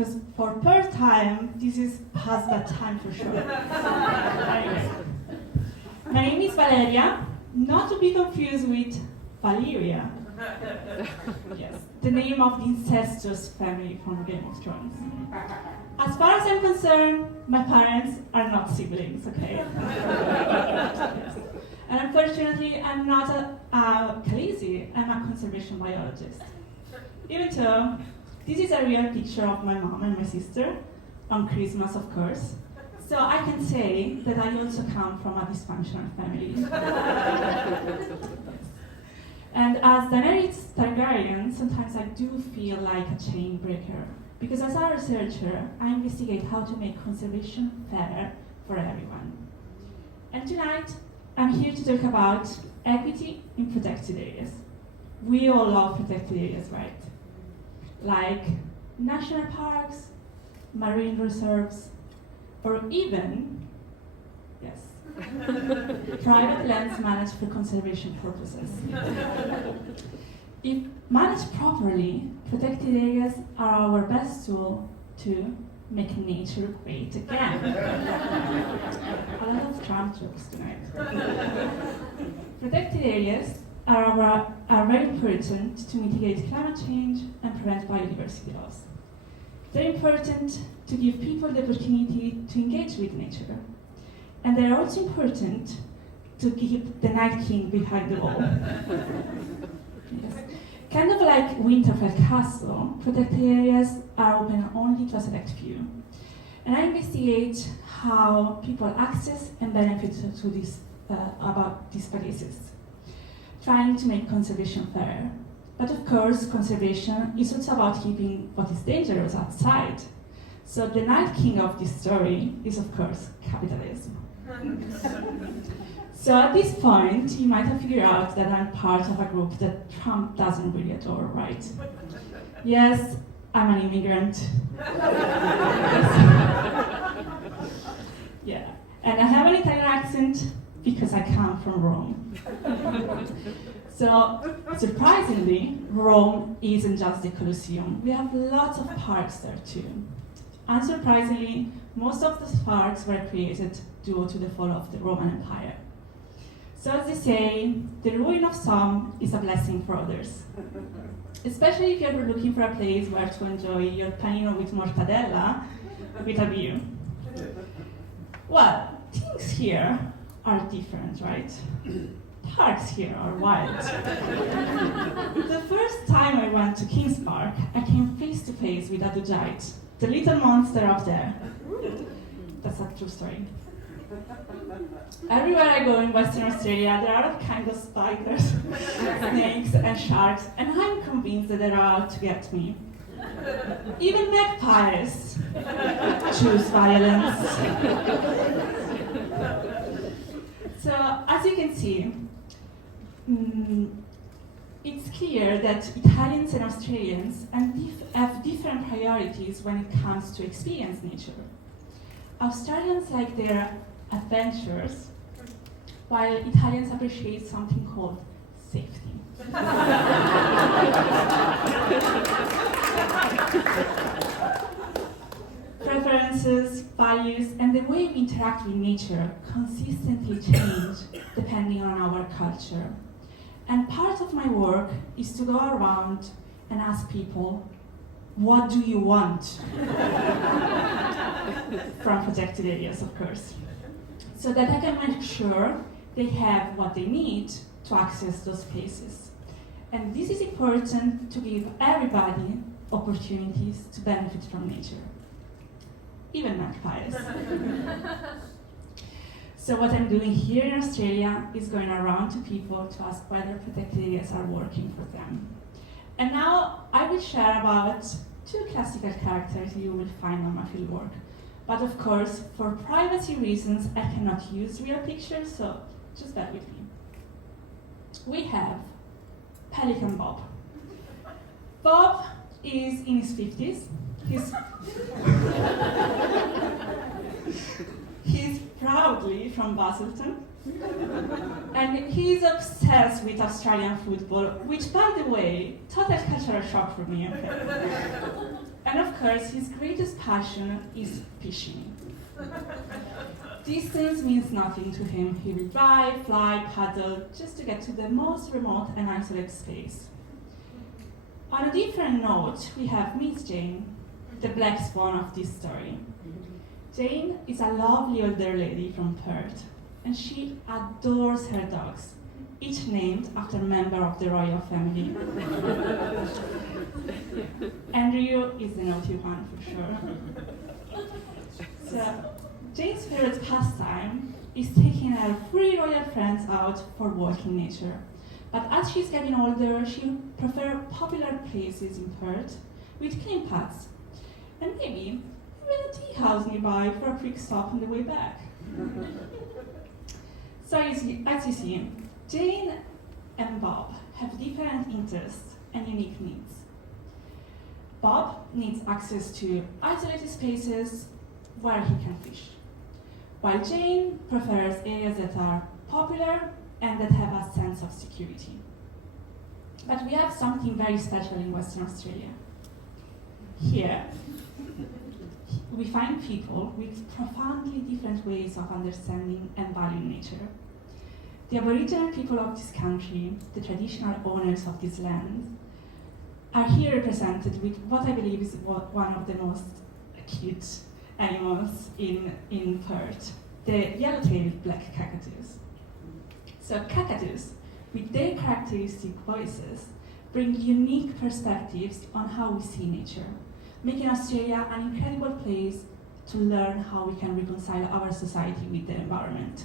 because for first time, this is past that time for sure. Anyway. My name is Valeria, not to be confused with Valeria. Yes, the name of the incestuous family from Game of Thrones. As far as I'm concerned, my parents are not siblings, okay? Yes. And unfortunately, I'm not a Khaleesi, I'm a conservation biologist. Even though, this is a real picture of my mom and my sister, on Christmas, of course. So I can say that I also come from a dysfunctional family. And as Daenerys Targaryen, sometimes I do feel like a chain breaker. Because as a researcher, I investigate how to make conservation fair for everyone. And tonight, I'm here to talk about equity in protected areas. We all love protected areas, right? Like national parks, marine reserves, or even, yes, private lands managed for conservation purposes. If managed properly, protected areas are our best tool to make nature great again. A lot of Trump jokes tonight. Protected areas are very important to mitigate climate change and prevent biodiversity loss. They're important to give people the opportunity to engage with nature. And they're also important to keep the Night King behind the wall. Yes. Kind of like Winterfell Castle, protected areas are open only to a select few. And I investigate how people access and benefit about these places, trying to make conservation fair. But of course, conservation is also about keeping what is dangerous outside. So the Night King of this story is, of course, capitalism. So at this point, you might have figured out that I'm part of a group that Trump doesn't really adore, right? Yes, I'm an immigrant. Yeah, and I have an Italian accent because I come from Rome. So, surprisingly, Rome isn't just the Colosseum. We have lots of parks there too. Unsurprisingly, most of those parks were created due to the fall of the Roman Empire. So as they say, the ruin of some is a blessing for others. Especially if you're looking for a place where to enjoy your panino with mortadella with a view. Well, things here are different, right? Parks here are wild. The first time I went to King's Park, I came face to face with a Dujite, the little monster up there. That's a true story. Everywhere I go in Western Australia, there are all kinds of spiders, snakes, and sharks, and I'm convinced that they're out to get me. Even magpies choose violence. So, as you can see, it's clear that Italians and Australians have different priorities when it comes to experience nature. Australians like their adventures, while Italians appreciate something called safety. Preferences, values, and the way we interact with nature consistently change depending on our culture. And part of my work is to go around and ask people, what do you want? From protected areas, of course. So that I can make sure they have what they need to access those places. And this is important to give everybody opportunities to benefit from nature. Even magpies. So what I'm doing here in Australia is going around to people to ask whether protected areas are working for them. And now I will share about two classical characters you will find on my fieldwork. But of course, for privacy reasons, I cannot use real pictures, so just bear with me. We have Pelican Bob. Bob is in his 50s. He's proudly from Basildon, and he's obsessed with Australian football, which, by the way, total cultural shock for me. Okay? And of course, his greatest passion is fishing. Distance means nothing to him. He will drive, fly, paddle, just to get to the most remote and isolated space. On a different note, we have Miss Jane, the black swan of this story. Jane is a lovely older lady from Perth, and she adores her dogs, each named after a member of the royal family. Andrew is the naughty one, for sure. So, Jane's favorite pastime is taking her 3 royal friends out for walk in nature. But as she's getting older, she prefers popular places in Perth with clean paths, and maybe even a tea house nearby for a quick stop on the way back. So as you see, Jane and Bob have different interests and unique needs. Bob needs access to isolated spaces where he can fish, while Jane prefers areas that are popular and that have a sense of security. But we have something very special in Western Australia. Here, we find people with profoundly different ways of understanding and valuing nature. The Aboriginal people of this country, the traditional owners of this land, are here represented with what I believe is one of the most cute animals in Perth, the yellow-tailed black cockatoos. So cockatoos, with their characteristic voices, bring unique perspectives on how we see nature, making Australia an incredible place to learn how we can reconcile our society with the environment.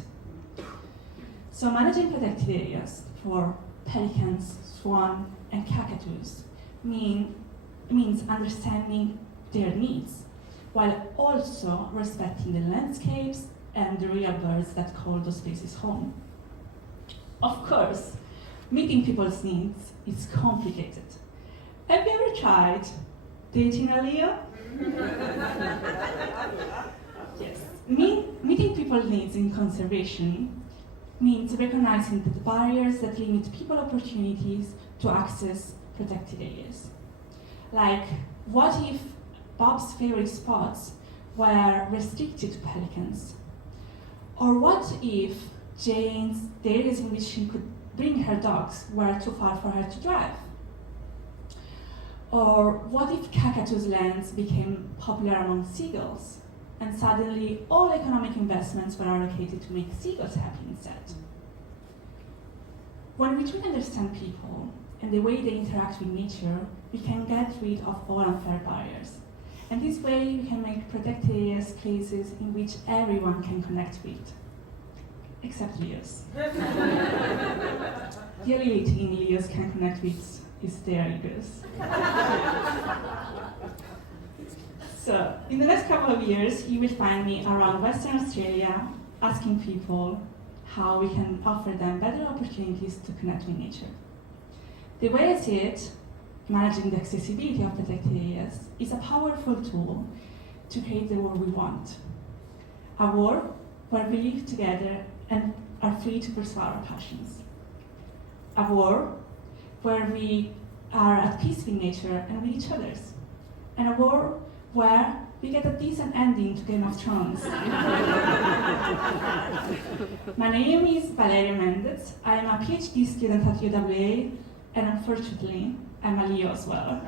So managing protected areas for pelicans, swan, and cockatoos means understanding their needs, while also respecting the landscapes and the real birds that call those spaces home. Of course, meeting people's needs is complicated. Have you ever tried dating a Leo? Yes. Meeting people's needs in conservation means recognizing the barriers that limit people opportunities to access protected areas. Like, what if Bob's favorite spots were restricted to pelicans? Or what if the areas in which she could bring her dogs were too far for her to drive? Or what if cockatoos' lands became popular among seagulls, and suddenly all economic investments were allocated to make seagulls happy instead? When we truly understand people and the way they interact with nature, we can get rid of all unfair barriers. And this way, we can make protected areas places in which everyone can connect with. Except Leos. The only thing Leos can connect with is their egos. So, in the next couple of years, you will find me around Western Australia asking people how we can offer them better opportunities to connect with nature. The way I see it, managing the accessibility of protected areas is a powerful tool to create the world we want. A world where we live together and are free to pursue our passions. A world where we are at peace with nature and with each other. And a world where we get a decent ending to Game of Thrones. My name is Valeria Mendez. I am a PhD student at UWA, and unfortunately, I'm a Leo as well.